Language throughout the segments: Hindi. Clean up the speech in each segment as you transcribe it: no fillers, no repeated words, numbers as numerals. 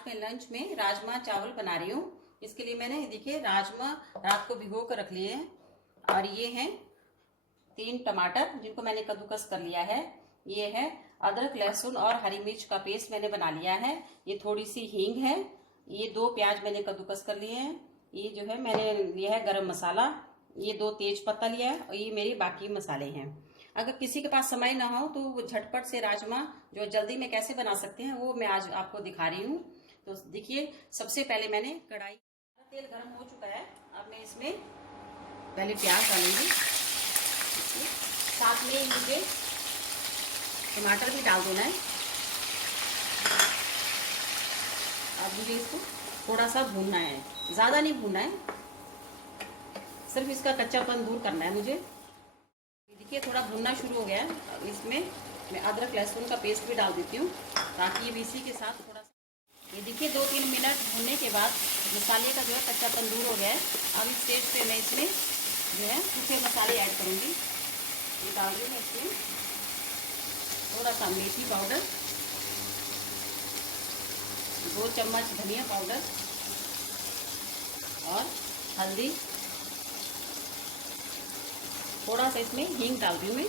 आज मैं लंच में राजमा चावल बना रही हूँ। इसके लिए मैंने देखिए राजमा रात को भिगो कर रख लिए हैं और ये हैं 3 टमाटर जिनको मैंने कद्दूकस कर लिया है। ये है अदरक लहसुन और हरी मिर्च का पेस्ट मैंने बना लिया है। ये थोड़ी सी हींग है। ये 2 प्याज मैंने कद्दूकस कर लिए हैं। ये जो है मैंने लिया है गरम मसाला। ये 2 तेज पत्ता लिया है और ये मेरे बाकी मसाले हैं। अगर किसी के पास समय ना हो तो वो झटपट से राजमा जो जल्दी में कैसे बना सकते हैं वो मैं आज आपको दिखा रही हूँ। तो देखिए सबसे पहले मैंने कढ़ाई, तेल गर्म हो चुका है। अब मैं इसमें पहले प्याज डालूंगी, साथ में मुझे टमाटर भी डाल देना है। अब मुझे इसको थोड़ा सा भूनना है, ज़्यादा नहीं भूनना है, सिर्फ इसका कच्चापन दूर करना है मुझे। देखिए थोड़ा भुनना शुरू हो गया है। इसमें मैं अदरक लहसुन का पेस्ट भी डाल देती हूँ ताकि ये भी इसी के साथ थोड़ा सा, ये देखिए 2-3 मिनट भुनने के बाद मसाले का जो है कच्चापन दूर हो गया है। अब इस स्टेज पे मैं इसमें जो है सूखे मसाले ऐड करूँगी। ये डाल दूँ मैं इसमें थोड़ा सा मेथी पाउडर, 2 चम्मच धनिया पाउडर और हल्दी, थोड़ा सा इसमें हींग डाल रही हूँ मैं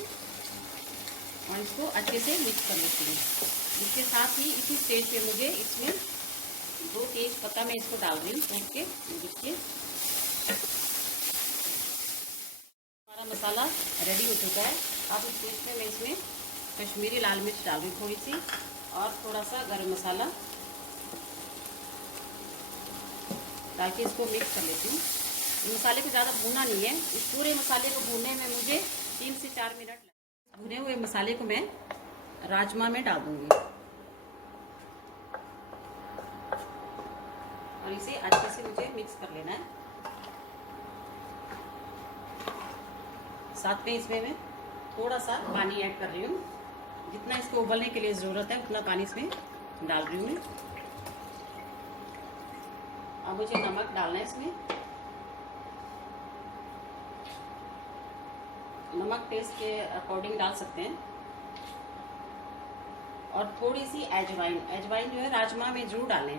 और इसको अच्छे से मिक्स कर लेती हूँ। इसके साथ ही इसी स्टेज पे मुझे इसमें 2 तेज पत्ता मैं इसको डाल रही हूँ तोड़ के। देखिए हमारा मसाला रेडी हो चुका है। अब इस स्टेज पे मैं इसमें कश्मीरी लाल मिर्च डाल रही हूँ थोड़ी सी और थोड़ा सा गरम मसाला डाल के इसको मिक्स कर लेती हूँ। मसाले को ज़्यादा भूनना नहीं है। इस पूरे मसाले को भूनने में मुझे 3 से 4 मिनट लगेंगे। भुने हुए मसाले को मैं राजमा में डाल दूंगी और इसे अच्छे से मुझे मिक्स कर लेना है। साथ में इसमें मैं थोड़ा सा पानी ऐड कर रही हूँ, जितना इसको उबलने के लिए ज़रूरत है उतना पानी इसमें डाल रही हूँ मैं। अब मुझे नमक डालना है इसमें। नमक टेस्ट के अकॉर्डिंग डाल सकते हैं और थोड़ी सी अजवाइन। अजवाइन जो है राजमा में जरूर डालें।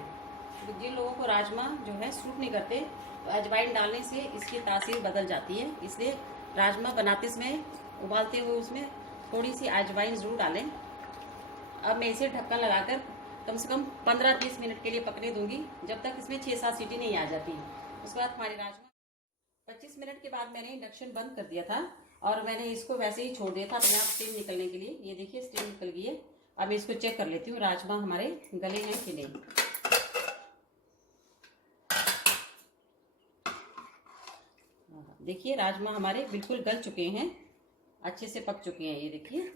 तो जिन लोगों को राजमा जो है सूट नहीं करते तो अजवाइन डालने से इसकी तासीर बदल जाती है। इसलिए राजमा बनाते समय उबालते हुए उसमें थोड़ी सी अजवाइन जरूर डालें। अब मैं इसे ढक्कन लगाकर कम से कम 15-20 मिनट के लिए पकने दूंगी, जब तक इसमें 6-7 सीटी नहीं आ जाती। उसके बाद हमारे राजमा 25 मिनट के बाद मैंने इंडक्शन बंद कर दिया था और मैंने इसको वैसे ही छोड़ दिया था अपने आप स्टीम निकलने के लिए। ये देखिए स्टीम निकल गई है। अब मैं इसको चेक कर लेती हूँ राजमा हमारे गले हैं कि नहीं। देखिए राजमा हमारे बिल्कुल गल चुके हैं, अच्छे से पक चुके हैं। ये देखिए,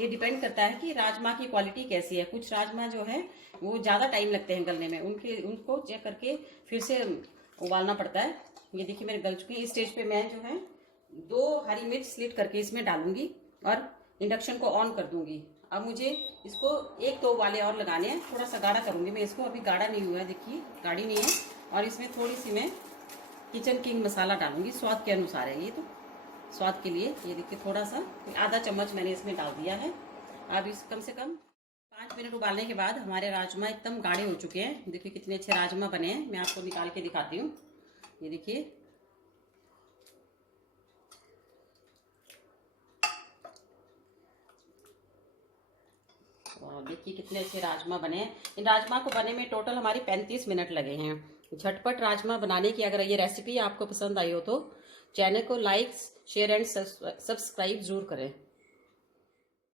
ये डिपेंड करता है कि राजमा की क्वालिटी कैसी है। कुछ राजमा जो है वो ज़्यादा टाइम लगते हैं गलने में, उनको चेक करके फिर से उबालना पड़ता है। ये देखिए मेरे गल चुके हैं। इस स्टेज पे मैं जो है 2 हरी मिर्च स्लिट करके इसमें डालूंगी और इंडक्शन को ऑन कर दूंगी। अब मुझे इसको 1-2 वाले और लगाने हैं। थोड़ा सा गाढ़ा करूंगी मैं इसको, अभी गाढ़ा नहीं हुआ है, देखिए गाढ़ी नहीं है। और इसमें थोड़ी सी मैं किचन किंग मसाला डालूंगी, स्वाद के अनुसार है ये, तो स्वाद के लिए। ये देखिए थोड़ा सा आधा चम्मच मैंने इसमें डाल दिया है। अब इस कम से कम 5 मिनट उबालने के बाद हमारे राजमा एकदम गाढ़े हो चुके हैं। देखिए कितने अच्छे राजमा बने हैं। मैं आपको निकाल के दिखाती हूँ। ये देखिए और देखिए कितने अच्छे राजमा बने हैं। इन राजमा को बने में टोटल हमारे 35 मिनट लगे हैं। झटपट राजमा बनाने की अगर ये रेसिपी आपको पसंद आई हो तो चैनल को लाइक, शेयर एंड सब्सक्राइब जरूर करें।